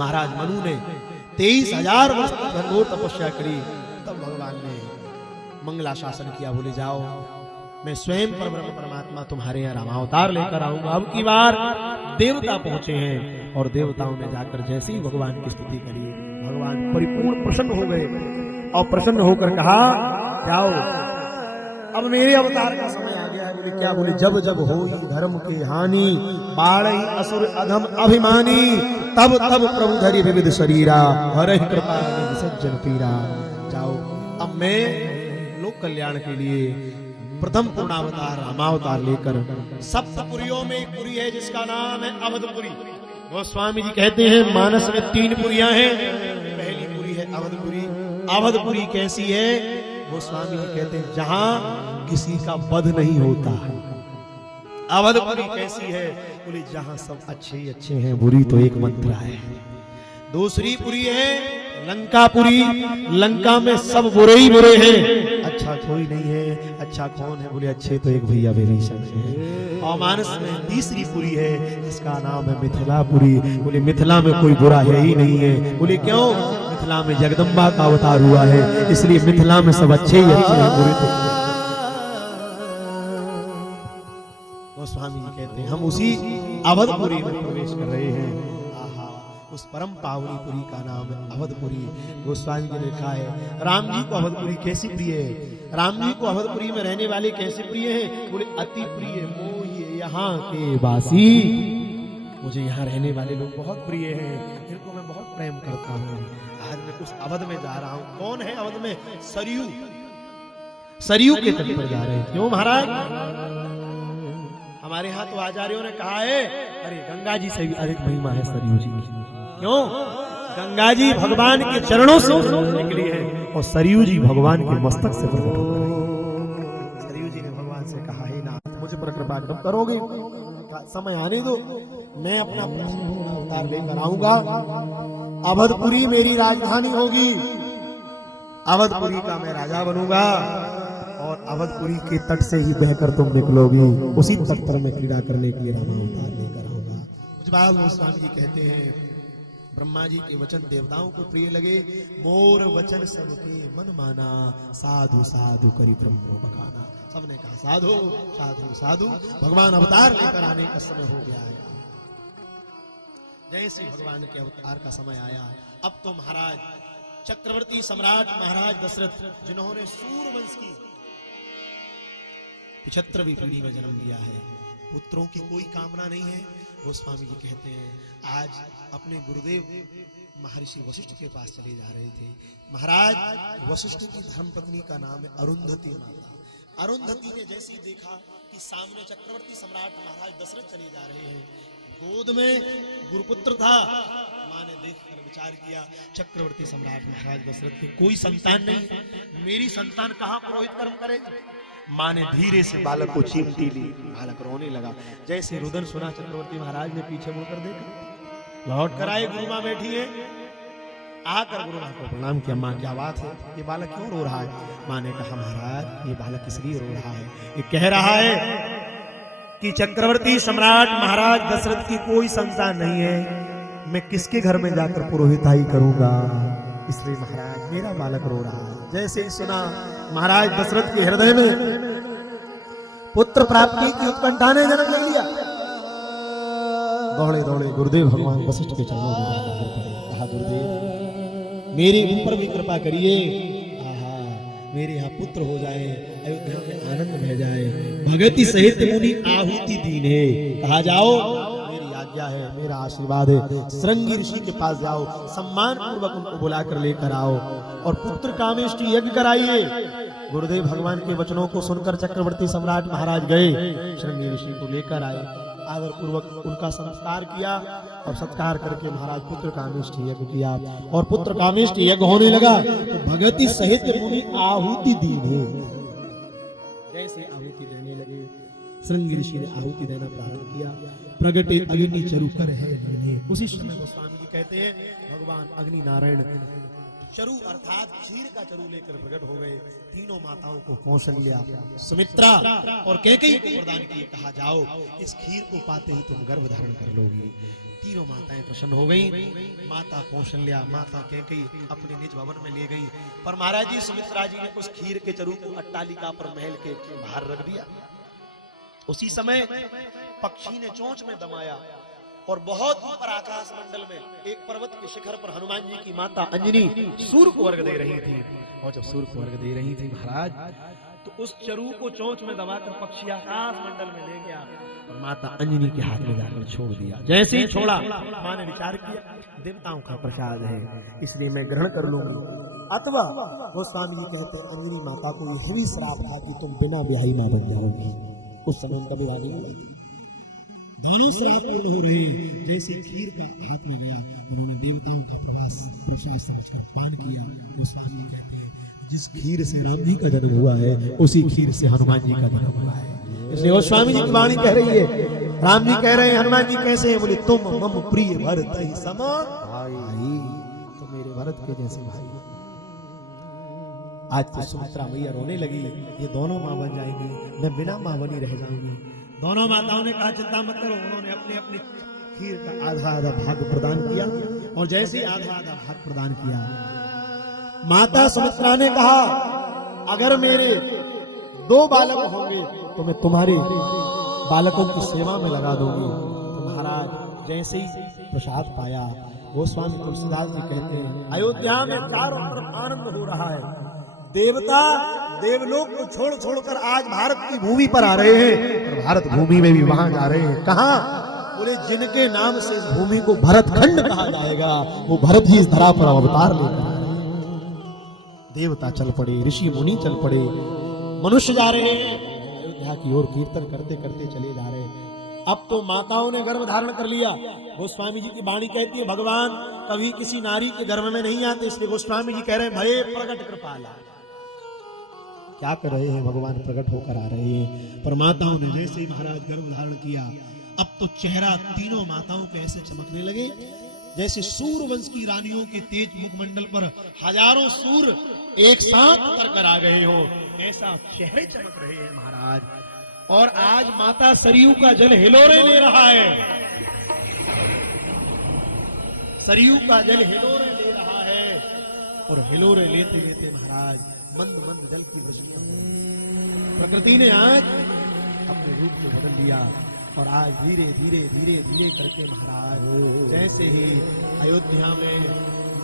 महाराज मनु ने 23,000 वर्ष तक घोर तपस्या करी, तब भगवान ने मंगला शासन किया। बोले जाओ मैं स्वयं परब्रह्म परमात्मा तुम्हारे यहाँ रामावतार लेकर आऊंगा। अब की बार देवता पहुंचे हैं और देवताओं ने जाकर जैसे ही भगवान की स्तुति करी, भगवान परिपूर्ण प्रसन्न हो गए और प्रसन्न होकर कहा जाओ अब मेरे अवतार का समय आ गया है। बोले क्या? बोले जब जब होई धर्म के हानि, बाढ़ई असुर अधम अभिमानी, तब तब प्रभु धरि विविध शरीरा, हरहि कृपा निधि सज्जन पीरा। जाओ अब मैं लोक कल्याण के लिए प्रथम पूर्णावतार रामावतार लेकर, सप्तपुरियों में एक पुरी है जिसका नाम है अवधपुरी। गोस्वामी जी कहते हैं मानस में 3 पुरियां हैं। पहली पुरी है अवधपुरी। अवधपुरी कैसी है? गोस्वामी जी कहते हैं जहां किसी का वध नहीं होता है। अवधपुरी कैसी है? बोले जहां सब अच्छे ही अच्छे हैं, बुरी तो एक मंत्रा है। दूसरी पुरी है लंकापुरी। लंका में सब बुरे ही बुरे हैं, अच्छा कोई नहीं है। अच्छा कौन है? बोले अच्छे तो एक भैया विभीषण है। और मानस में तीसरी पुरी है जिसका नाम है मिथिलापुरी। बोले मिथिला में कोई बुरा है ही नहीं है। बोले क्यों? मिथिला में जगदम्बा का अवतार हुआ है, इसलिए मिथिला में सब अच्छे ही अच्छे हैं, बुरे तो। गोस्वामी जी कहते हैं हम उसी अवधपुरी में प्रवेश कर रहे हैं। उस परम पावनी पुरी का नाम है अवधपुरी। गोस्वामी जी ने लिखा है राम जी को अवधपुरी कैसी प्रिय है? राम जी को अवधपुरी में रहने वाले कैसे प्रिय है? बोले अति प्रिय मोहि यहाँ के वासी। मुझे यहाँ रहने वाले लोग बहुत प्रिय हैं, इनको मैं बहुत प्रेम करता हूँ। आज मैं उस अवध में जा रहा हूँ। कौन है अवध में? सरयू। सरयू के तट पर जा रहे हैं। क्यों महाराज? हमारे यहाँ तो आचार्यों ने कहा है अरे गंगा जी से भी अधिक महिमा है सरयू जी की। क्यों? गंगा जी भगवान के चरणों से निकली है और सरयू जी भगवान के मस्तक से प्रकट हो गई। सरयू जी ने भगवान से कहा हे नाथ मुझे पर कृपा कब करोगे? समय आने दो, मैं अपना अवतार लेकर आऊंगा। अवधपुरी मेरी राजधानी होगी, अवधपुरी का मैं राजा बनूंगा और अवधपुरी के तट से ही बहकर तुम निकलोगी। उसी तट पर मैं क्रीड़ा करने के लिए रामावतार लेकर आऊंगा। मुझबाल गोस्वामी जी कहते हैं ब्रह्मा जी के वचन देवताओं को प्रिय लगे। मोर वचन सबके मन माना, साधु साधु करी ब्रह्म बखाना। सबने कहा साधु साधु साधु। भगवान अवतार लेकर आने का समय हो गया है। जैसे भगवान के अवतार का समय आया, अब तो महाराज चक्रवर्ती सम्राट महाराज दशरथ जिन्होंने सूर्यवंश की 75वीं पीढ़ी में जन्म लिया है, पुत्रों की कोई कामना नहीं है। गोस्वामी जी कहते हैं आज अपने गुरुदेव महर्षि वशिष्ठ के पास चले जा रहे थे। महाराज वशिष्ठ की धर्मपत्नी का नाम है अरुंधति माता। अरुंधति ने जैसे ही देखा कि सामने चक्रवर्ती सम्राट महाराज दशरथ चले जा रहे हैं, गोद में गुरुपुत्र था, मां ने देखकर विचार किया चक्रवर्ती सम्राट महाराज दशरथ की कोई संतान नहीं, मेरी संतान कहां पुरोहित कर्म करेगी। मां ने धीरे से बालक को चीमटी ली, बालक रोने लगा। जैसे रुदन सुना चक्रवर्ती महाराज ने पीछे मुड़कर देखा, लौट कर आए, गुरु मां बैठी है। आकर गुरु मां को प्रणाम किया, मां क्या बात है, ये बालक क्यों रो रहा है? मां ने कहा महाराज ये बालक इसलिए रो रहा है, ये कह रहा है कि चक्रवर्ती सम्राट महाराज दशरथ की कोई संतान नहीं है, मैं किसके घर में जाकर पुरोहिताई करूंगा, इसलिए महाराज मेरा बालक रो रहा है। जैसे ही सुना महाराज दशरथ के हृदय में पुत्र प्राप्ति की उत्कंठा ने जन्म ले लिया। दौड़े दौड़े गुरुदेव भगवान वशिष्ठ के चरणों में जाकर कहा गुरुदेव मेरे ऊपर भी कृपा करिए, मेरे यहाँ पुत्र हो जाए, अयोध्या में आनंद बह जाए। भगति सहित मुनि आहुति दीने, कहा जाओ मेरी आज्ञा है, मेरा आशीर्वाद है, श्रृंगी ऋषि के पास जाओ, सम्मान पूर्वक उनको बुलाकर लेकर आओ और पुत्र कामेष्टि यज्ञ कराइए। गुरुदेव भगवान के वचनों को सुनकर चक्रवर्ती सम्राट महाराज गए, श्रृंगी ऋषि को लेकर आए, आदर पूर्वक उनका संस्कार किया और सत्कार करके महाराज पुत्र कामेष्टि यज्ञ किया और पुत्र कामेष्टि यज्ञ होने लगा तो भगति सहित मुनि आहुति दीने, जैसे आहुति देने लगे श्रृंगी ऋषि ने आहुति देना प्रारंभ किया। प्रगटे अग्नि चरु कर है लीने। उसी समय गोस्वामी जी कहते हैं भगवान अग्नि नारायण चरु अर्थात खीर का चरु लेकर प्रकट हो गए। तीनों माताओं को कौशल्या, सुमित्रा और कैकेयी को प्रदान किए, कहा जाओ इस खीर को पाते ही तुम गर्भ धारण कर लोगी। तीनों माताएं प्रसन्न हो गई। माता कौशल्या, माता कैकेयी अपने निज भवन में ले गई। पर महाराज जी सुमित्रा जी ने उस खीर के चरु को अट्टालिका पर महल के बाहर रख दिया। उसी समय पक्षी ने चोंच में दमाया और बहुत ऊपर आकाश मंडल में एक पर्वत के शिखर पर हनुमान जी की माता अंजनी सूर्य को अर्घ दे रही थी। और जब सूर्य को अर्घ दे रही थी महाराज, तो उस चरु को चोंच में दबाकर पक्षी आकाश मंडल में ले गया और माता अंजनी के हाथ में जाकर छोड़ दिया। जैसे ही छोड़ा, मां ने विचार किया देवताओं का प्रसाद है, इसलिए मैं ग्रहण कर लूंगी। अथवा गोस्वामी जी कहते अंजनी माता को यह भी श्राप था कि तुम बिना ब्याही मां बन जाओगी। उस समय उनका विवाह नहीं हुआ। दोनों श्राप पूर्ण हो रहे। जैसे खीर का हाथ में गया, उन्होंने देवताओं का प्रसाद समझकर पान किया। गोस्वामी कहते हैं जिस खीर से राम जी का जन्म हुआ है, उसी खीर से हनुमान जी का जन्म हुआ है। इसलिए गोस्वामी जी की वाणी कह रही है, राम जी कह रहे हैं हनुमान जी कैसे हैं? बोले तुम मम प्रिय भरत ही सम भाई, तो मेरे भरत के जैसे भाई। आज तो सुमित्रा मैया रोने लगी, ये दोनों मां बन जाएंगी, मैं बिना मां बनी रह जाऊंगी। दोनों माताओं ने कहा चिंता मत करो। उन्होंने अपने अपने खीर का आधा आधा भाग प्रदान किया और जैसे ही आधा आधा भाग प्रदान किया, माता सुमित्रा ने कहा अगर मेरे 2 बालक होंगे तो मैं तुम्हारे बालकों की सेवा में लगा दूंगी। तो महाराज जैसे ही प्रसाद पाया, गोस्वामी तुलसीदास जी कहते हैं अयोध्या में चारों तरफ आनंद हो रहा है। देवता देवलोक को छोड़ छोड़कर आज भारत की भूमि पर आ रहे हैं और भारत भूमि में भी वहां जा रहे हैं। कहां? बोले जिनके नाम से इस भूमि को भरतखंड कहा जाएगा, वो भरत जी इस धरा पर अवतार लेकर आ रहे हैं। देवता चल पड़े, ऋषि मुनि चल पड़े, मनुष्य जा रहे हैं अयोध्या की ओर, कीर्तन करते करते चले जा रहे हैं। अब तो माताओं ने गर्भ धारण कर लिया। गोस्वामी जी की वाणी कहती है भगवान कभी किसी नारी के गर्भ में नहीं आते, इसलिए गोस्वामी जी कह रहे हैं भय प्रकट कृपाला। क्या कर रहे हैं भगवान? प्रकट होकर आ रहे हैं। पर माताओं ने जैसे ही महाराज गर्भ धारण किया, अब तो चेहरा तीनों माताओं के ऐसे चमकने लगे जैसे सूर वंश की रानियों के तेज मुखमंडल पर हजारों सूर एक साथ उतर कर आ गए हो, ऐसा चेहरे चमक रहे हैं महाराज। और आज माता सरयू का जल हिलोरे ले रहा है, सरयू का जल हिलोरे ले रहा है। और हिलोरे लेते लेते महाराज मंद मंद जल की वृष्टि, प्रकृति ने आज अपने रूप को बदल लिया। और आज धीरे धीरे धीरे धीरे करके महाराज जैसे ही अयोध्या में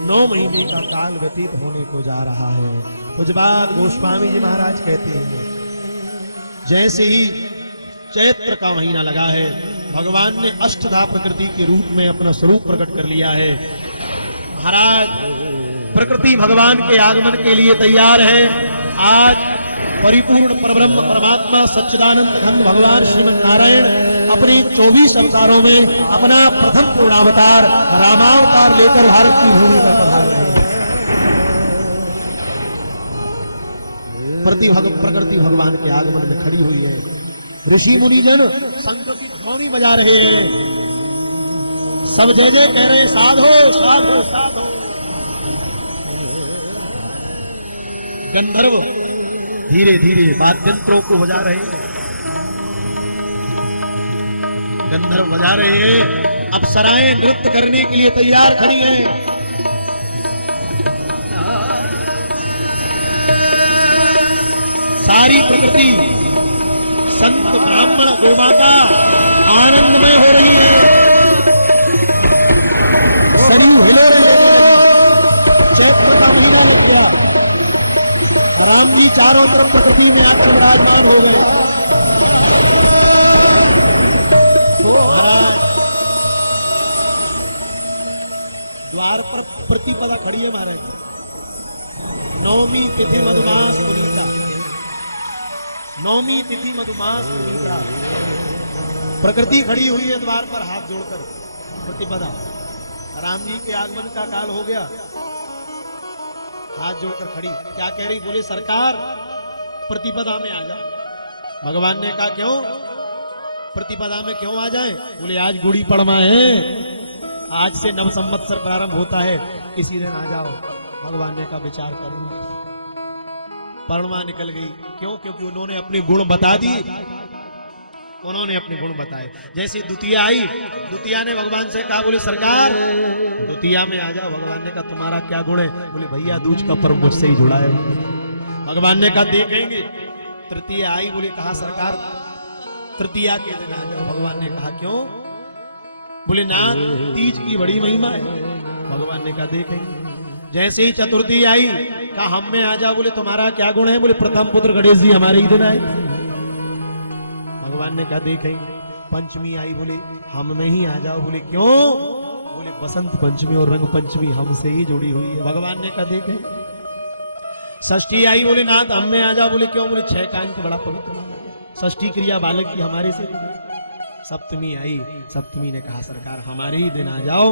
9 महीने का काल व्यतीत होने को जा रहा है, कुछ बाद गोस्वामी जी महाराज कहते हैं जैसे ही चैत्र का महीना लगा है, भगवान ने अष्टधा प्रकृति के रूप में अपना स्वरूप प्रकट कर लिया है। महाराज प्रकृति भगवान के आगमन के लिए तैयार है। आज परिपूर्ण परब्रह्म परमात्मा सच्चिदानंद घन भगवान श्रीमद नारायण अपने 24 अवतारों में अपना प्रथम पूर्णावतार रामावतार लेकर भारत की भूमि पर पधार रहे हैं। प्रकृति भगवान के आगमन में खड़ी हुई है। ऋषि मुनि जन शंख की ध्वनि बजा रहे हैं, सब जय जय कह रहे हैं साधो साधो साधो। गंधर्व धीरे धीरे वाद्यंत्रों को बजा रहे हैं, गंधर्व बजा रहे हैं। अप्सराएं नृत्य करने के लिए तैयार खड़ी हैं। सारी प्रकृति संत ब्राह्मण गोमाता आनंदमय हो रही है। राम जी चारों तरफ प्रकृति में आकर विराजमान हो गए। द्वार पर प्रतिपदा खड़ी है महाराज। 9वीं तिथि मधुमास पुनीता, 9वीं तिथि मधुमास पुनीता। प्रकृति खड़ी हुई है द्वार पर हाथ जोड़कर, प्रतिपदा। राम जी के आगमन का काल हो गया, हाथ जोड़कर खड़ी। क्या कह रही? बोले सरकार प्रतिपदा में आ जाओ। भगवान ने कहा क्यों? प्रतिपदा में क्यों आ जाएं? बोले आज गुड़ी पड़वा है, आज से नव संवत्सर प्रारंभ होता है, इसी दिन आ जाओ। भगवान ने कहा विचार करो। परमा निकल गई। क्यों? क्योंकि उन्होंने अपने गुण बता दिए। उन्होंने अपने गुण बताए। जैसे द्वितीया आई, द्वितीया ने भगवान से कहा, बोले सरकार द्वितीया में आ जाओ। भगवान ने कहा तुम्हारा क्या गुण है? बोले भैया दूज का पर्व मुझसे ही जुड़ा है। भगवान ने कहा देखेंगे। तृतीया आई, बोले कहा सरकार तृतीया के दिन आ जाओ। भगवान ने कहा क्यों? बोले नाथ तीज की बड़ी महिमा है। भगवान ने कहा देखेंगे। जैसे ही चतुर्थी आई, कहा हम में आ जाओ। बोले तुम्हारा क्या गुण है? बोले प्रथम पुत्र गणेश जी हमारे ही दिन आए। भगवान ने कहा देखेंगे। पंचमी आई, बोले हम में ही आ जाओ। बोले क्यों? बोले बसंत पंचमी और रंग पंचमी हमसे ही जुड़ी हुई है। भगवान ने कहा देखें। षष्ठी आई, बोले नाथ हम में आ जाओ। बोले क्यों? बोले 6 का अंक बड़ा पवित्र, षष्ठी क्रिया बालक की हमारे से। सप्तमी आई, सप्तमी ने कहा सरकार हमारे ही दिन आ जाओ।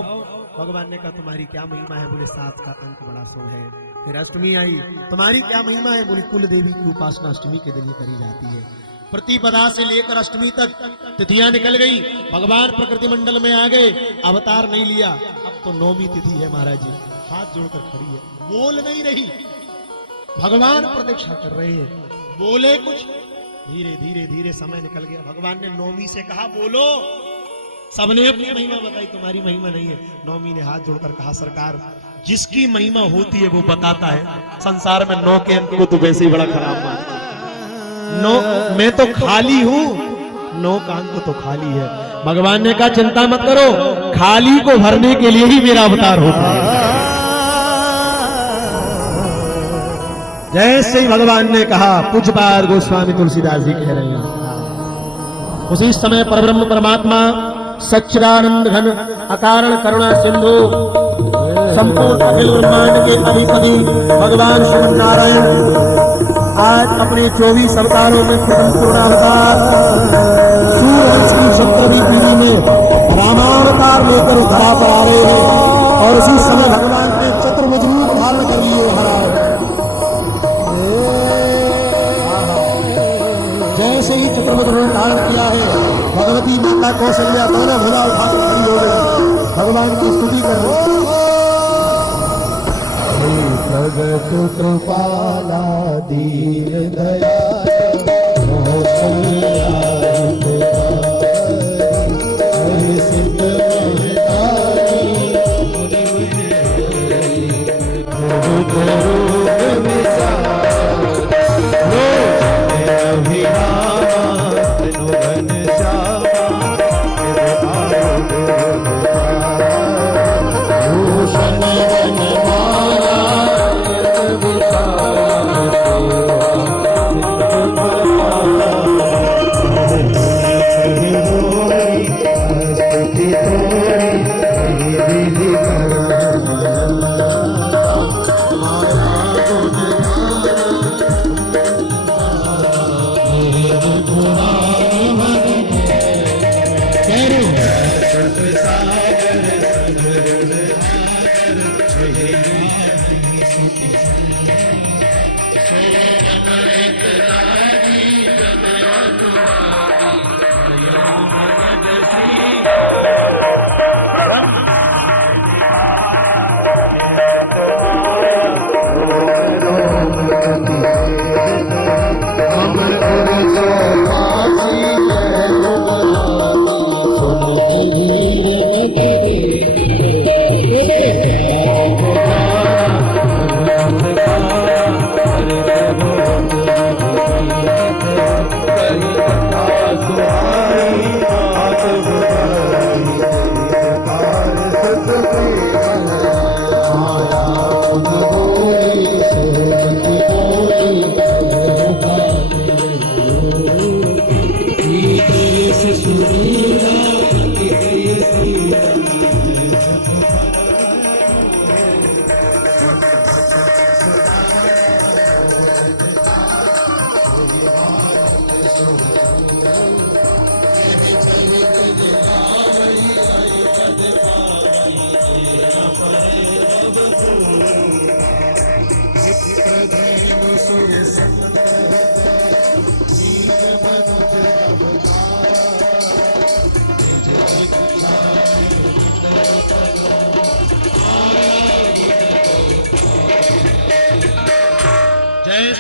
भगवान ने कहा तुम्हारी क्या महिमा है? बोले 7 का अंक बड़ा शुभ है। फिर अष्टमी आई, तुम्हारी क्या महिमा है? बोले कुल देवी की उपासना अष्टमी के दिन ही करी जाती है। प्रतिपदा से लेकर अष्टमी तक तिथियां निकल गई। भगवान प्रकृति मंडल में आ गए, अवतार नहीं लिया। अब तो 9वीं तिथि है। महाराज जी हाथ जोड़कर खड़ी है, बोल नहीं रही। भगवान प्रतीक्षा कर रहे हैं, बोले कुछ। धीरे धीरे धीरे समय निकल गया। भगवान ने 9वीं से कहा बोलो। सबने अपनी महिमा बताई, तुम्हारी महिमा नहीं है। 9वीं ने हाथ जोड़कर कहा सरकार जिसकी महिमा होती है वो बताता है। संसार में 9 के अंक को तो वैसे ही बड़ा खराब मानता। 9 मैं तो खाली हूं, 9 का अंक तो खाली है। भगवान ने कहा चिंता मत करो, खाली को भरने के लिए ही मेरा अवतार होता है। जैसे ही भगवान ने कहा, पूज्यपाद गोस्वामी तुलसीदास जी कह रहे हैं, उसी समय परब्रह्म परमात्मा सच्चिदानंद घन अकारण करुणा सिंधु संपूर्ण अखिल ब्रह्मांड के अधिपति भगवान श्री नारायण आज अपने 24 अवतारों में प्रथम पूर्णावतार सूर्यवंश की 17वीं पीढ़ी में रामावतार लेकर धरा पर आ रहे हैं। और उसी समय भगवान ने चतुर्भुज रूप धारण कर लिए महाराज। जैसे ही चतुर्भुज रूप धारण किया है, भगवती माता कौशल्या दोनों भुजा उठाकर खड़ी हो गई, भगवान की स्तुति कर रही। भगत कृपाला दीन दयाल सिद्ध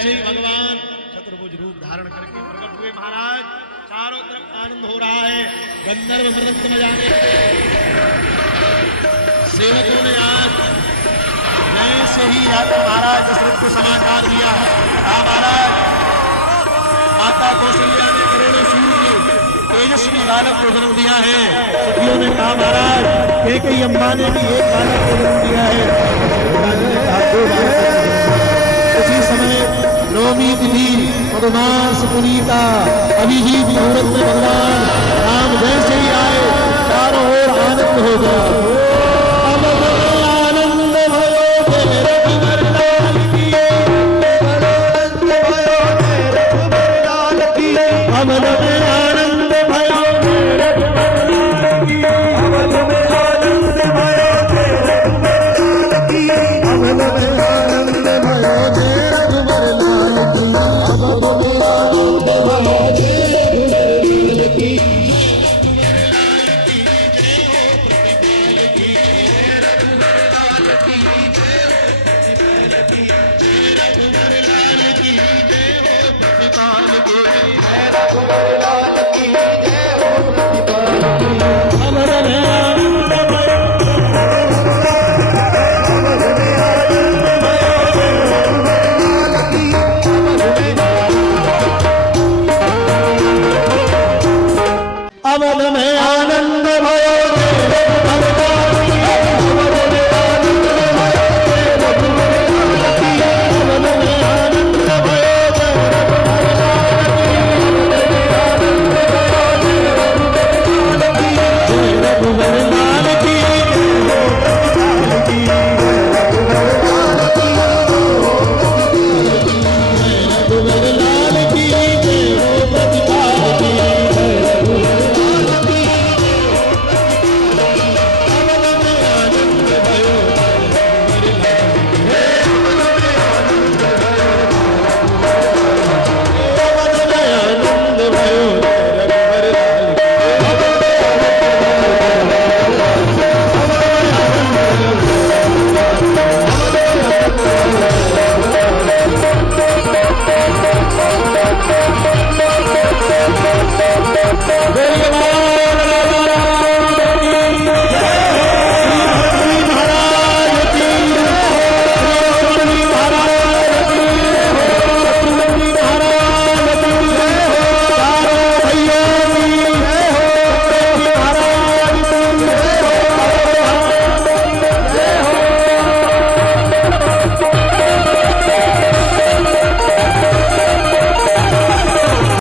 ही भगवान चतुर्भुज रूप धारण करके प्रकट हुए महाराज। चारों तरफ आनंद हो रहा है, गंधर्व मृदंग बजाने सेवकों ने आज नए से ही महाराज दशरथ को समाचार दिया। महाराज माता कौशल्या ने करोड़ों सूर्य तेजस्वी बालक को जन्म दिया है। सखियों ने कहा महाराज कैकेयी अम्मा ने भी एक बालक को जन्म दिया है। राजा ने कहा दो बालक। उसी समय नवमी तिथि पदमास पुनीता अभिजीत मुहूर्त में भगवान राम जैसे ही आए चारों ओर आनंद हो गया।